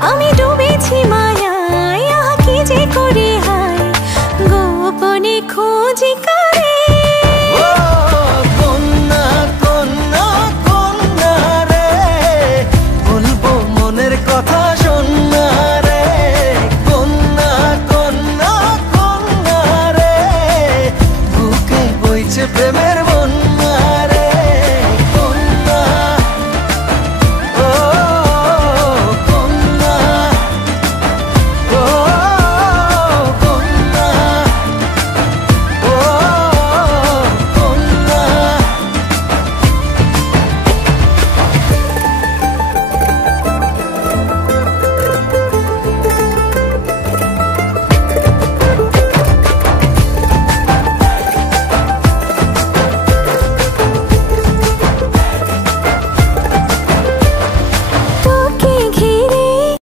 আমি ডুবেছি মায়ায়, আহা কি যে করি হায়, গোপনে খোঁজি কারে। ও কন্যা কন্যা কন্যা রে, বলবো মনের কথা শোন